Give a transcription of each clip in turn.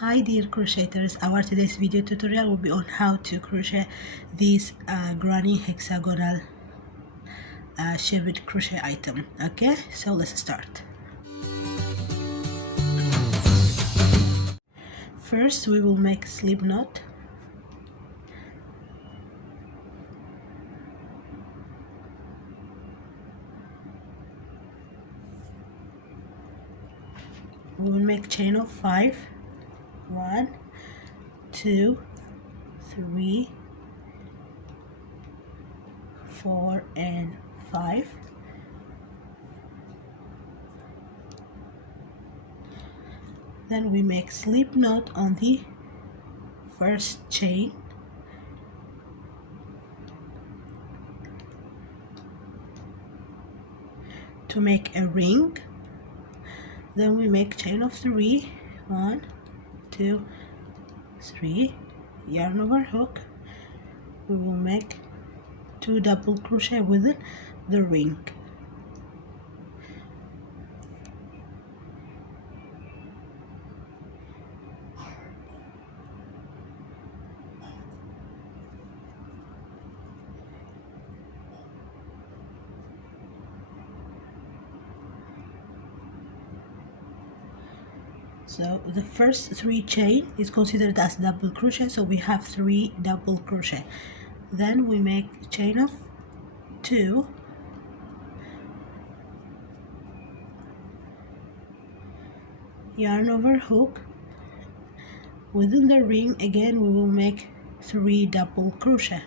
Hi dear crocheters, our today's video tutorial will be on how to crochet this granny hexagonal shaped crochet item. Okay, so let's start. First we will make slip knot. We will make chain of 5. 1, 2, 3, 4 and 5. Then we make slip knot on the first chain. To make a ring. Then we make chain of 3. 1, 2, 3, yarn over hook. We will make 2 double crochet within the ring. So the first 3 chain is considered as double crochet, so we have 3 double crochet. Then we make chain of 2, yarn over hook. Within the ring again we will make 3 double crochet.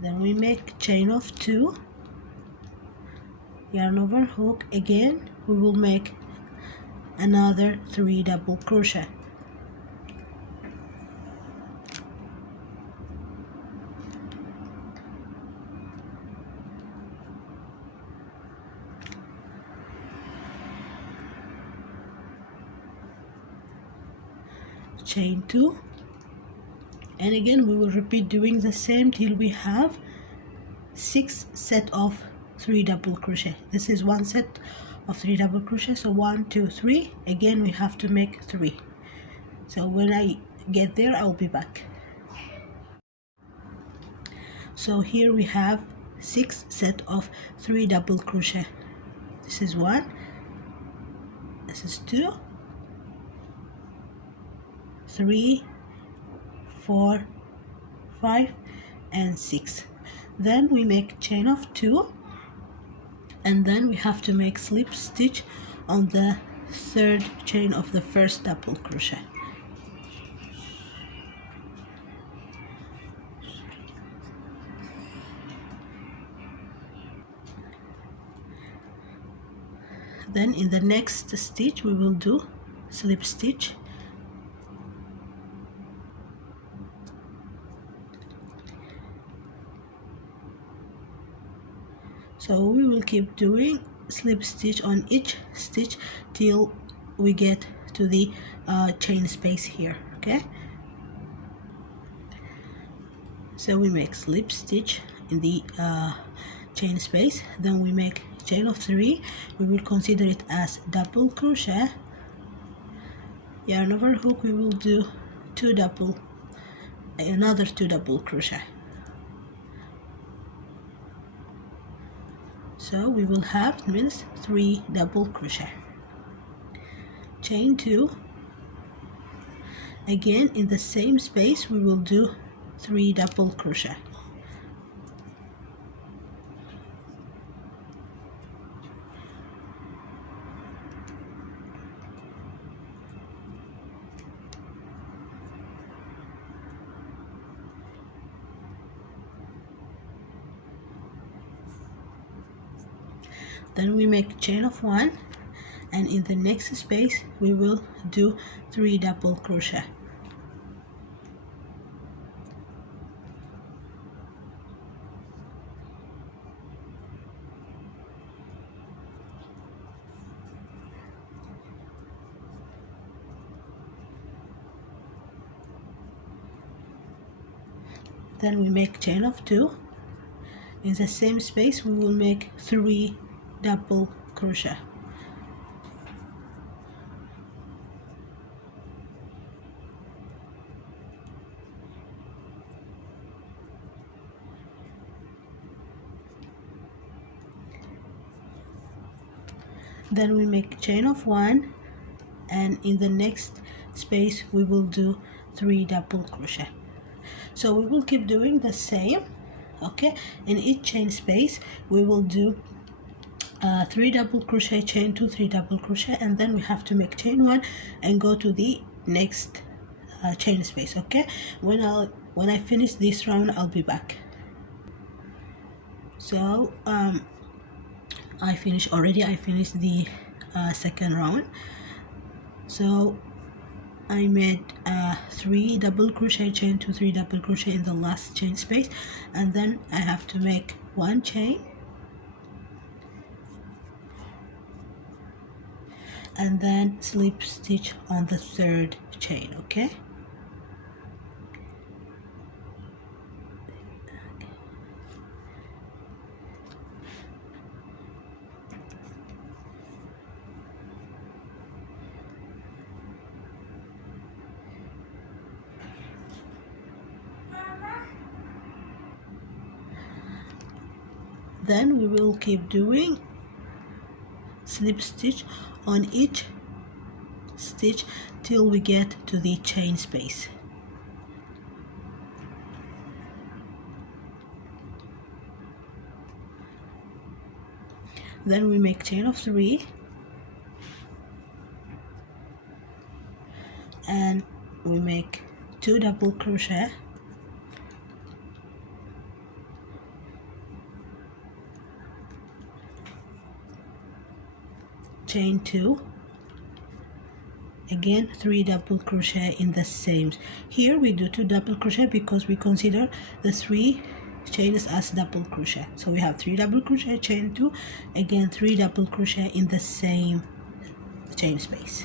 Then we make chain of 2, yarn over hook. Again we will make another 3 double crochet. Chain 2, and again we will repeat doing the same till we have 6 set of 3 double crochet. This is 1 set of 3 double crochet, so 1, 2, 3. Again we have to make 3. So when I get there I'll be back. So here we have 6 set of 3 double crochet. This is 1, this is 2, 3, 4, 5 and 6. Then we make chain of 2, and then we have to make slip stitch on the 3rd chain of the first double crochet. Then in the next stitch we will do slip stitch. So we will keep doing slip stitch on each stitch till we get to the chain space here. Okay, so we make slip stitch in the chain space. Then we make chain of 3. We will consider it as double crochet. Yarn over hook. We will do another 2 double crochet. So we will have means 3 double crochet. Chain 2. Again in the same space we will do 3 double crochet. Then we make chain of 1, and in the next space we will do 3 double crochet. then we make chain of 2. In the same space we will make 3 double crochet. Then we make chain of 1, and in the next space we will do 3 double crochet. So we will keep doing the same. Okay, in each chain space we will do 3 double crochet, chain 2, 3 double crochet, and then we have to make chain 1 and go to the next chain space. Okay, when I finish this round I'll be back. So I finished the second round. So I made 3 double crochet, chain 2, 3 double crochet in the last chain space, and then I have to make 1 chain and then slip stitch on the 3rd chain. Okay, then we will keep doing slip stitch on each stitch till we get to the chain space. Then we make chain of 3 and we make 2 double crochet, chain 2, again 3 double crochet in the same. Here we do 2 double crochet because we consider the 3 chains as double crochet. So we have 3 double crochet, chain 2, again 3 double crochet in the same chain space.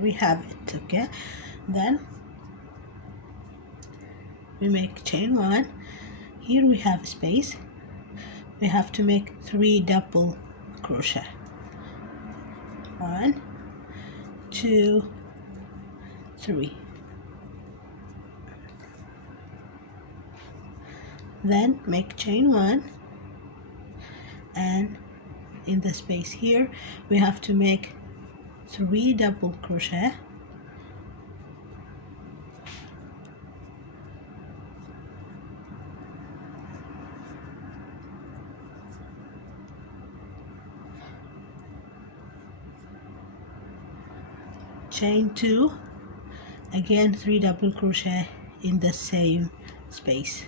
We have it. Okay, then we make chain 1. Here we have space, we have to make 3 double crochet, 1, 2, 3, then make chain 1, and in the space here we have to make 3 double crochet, chain 2, again 3 double crochet in the same space.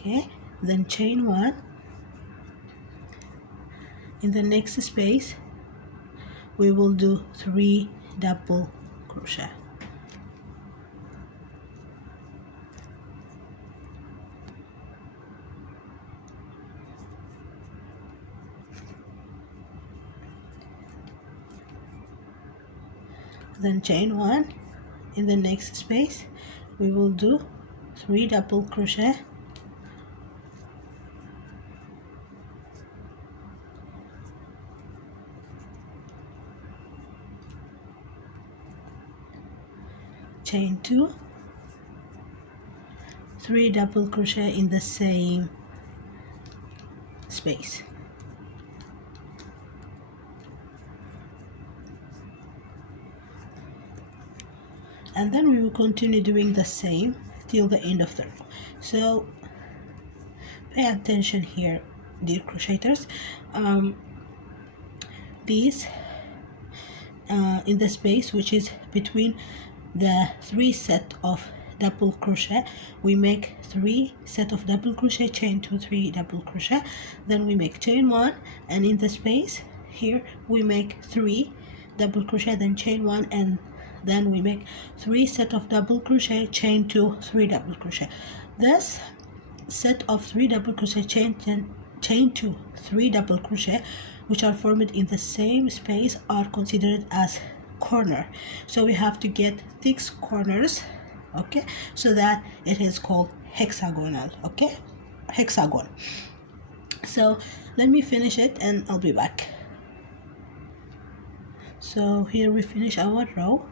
Okay, then chain 1. In the next space we will do 3 double crochet. Then chain 1. In the next space we will do 3 double crochet, chain 2, 3 double crochet in the same space. And then we will continue doing the same till the end of the row. So pay attention here, dear crocheters. These in the space which is between the 3 set of double crochet, we make 3 set of double crochet, chain 2, 3 double crochet, then we make chain 1, and in the space here we make 3 double crochet, then chain 1, and then we make 3 set of double crochet, chain 2, 3 double crochet. This set of 3 double crochet, chain 2, 3 double crochet, which are formed in the same space, are considered as corner. So we have to get 6 corners, okay, so that it is called hexagonal, okay, hexagon. So let me finish it and I'll be back. So here we finish our row.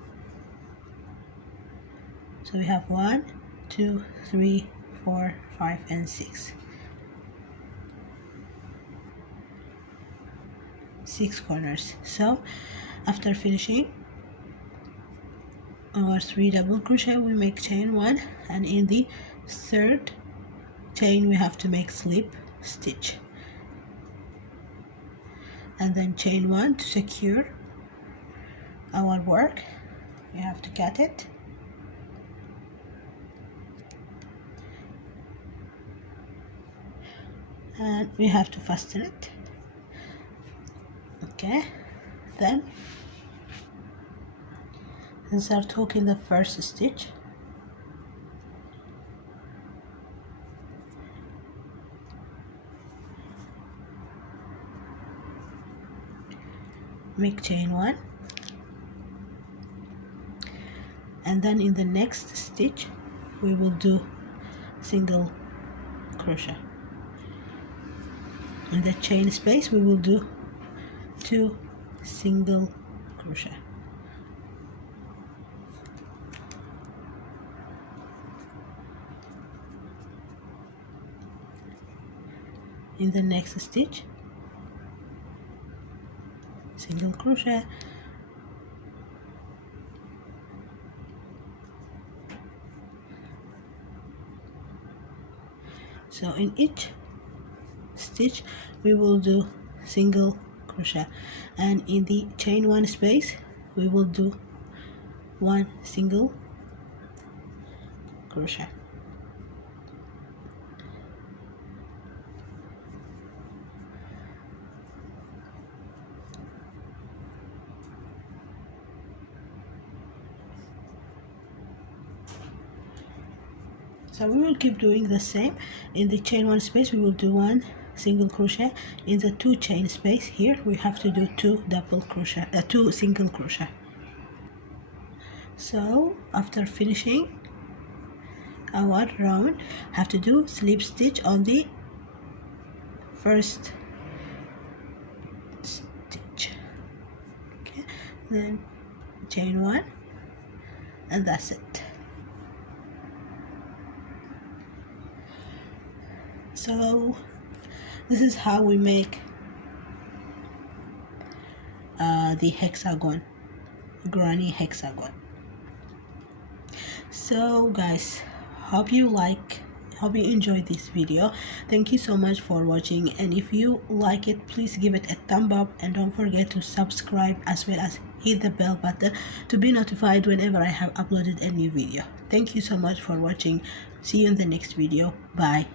So we have 1, 2, 3, 4, 5, and 6. 6 corners. So after finishing our 3 double crochet, we make chain 1, and in the 3rd chain we have to make slip stitch, and then chain 1 to secure our work. We have to cut it, and we have to fasten it, okay. Then start hooking the first stitch, make chain 1, and then in the next stitch we will do single crochet. In the chain space we will do 2 single crochet. In the next stitch, single crochet, so in each stitch we will do single crochet, and in the chain 1 space we will do 1 single crochet. So we will keep doing the same. In the chain 1 space we will do 1 single crochet. In the 2 chain space here we have to do 2 double crochet, 2 single crochet. So after finishing our round, have to do slip stitch on the first stitch, okay, then chain 1, and that's it. So this is how we make the hexagon, granny hexagon. So guys, hope you enjoyed this video. Thank you so much for watching, and if you like it, please give it a thumb up, and don't forget to subscribe as well as hit the bell button to be notified whenever I have uploaded a new video. Thank you so much for watching. See you in the next video. Bye.